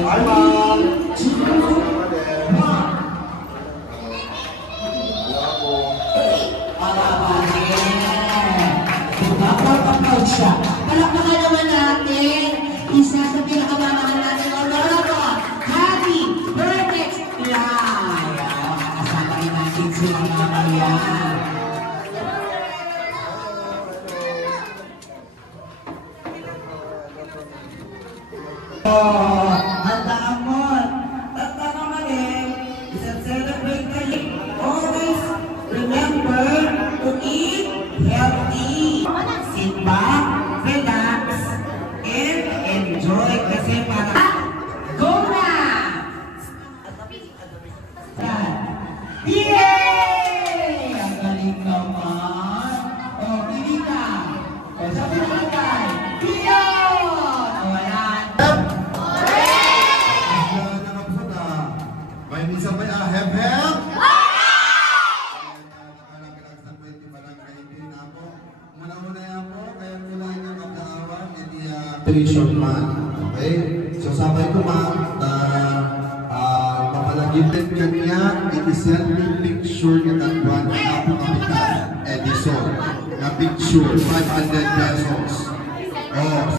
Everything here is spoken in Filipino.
Hi, Ma'am! Napapapag siya. Palakpakan naman natin. Isa sa pinakamamahal natin. Happy birthday! Makakasama rin natin sila mamaya. Handa amon. Tata naman celebrate kayo. Always remember to eat healthy. Sit back, relax, and enjoy kasi para go na! Yay! Ang galing naman! O, pili ka! O, sabi na agad! Piyon! Awalan! May minsan may aheb-heb? Short man. Okay? So sabay ko ma'am na mapalagitin kanya i-send picture niya ng buwan na Apo Kapitan Edison na picture 500 pesos. Oh.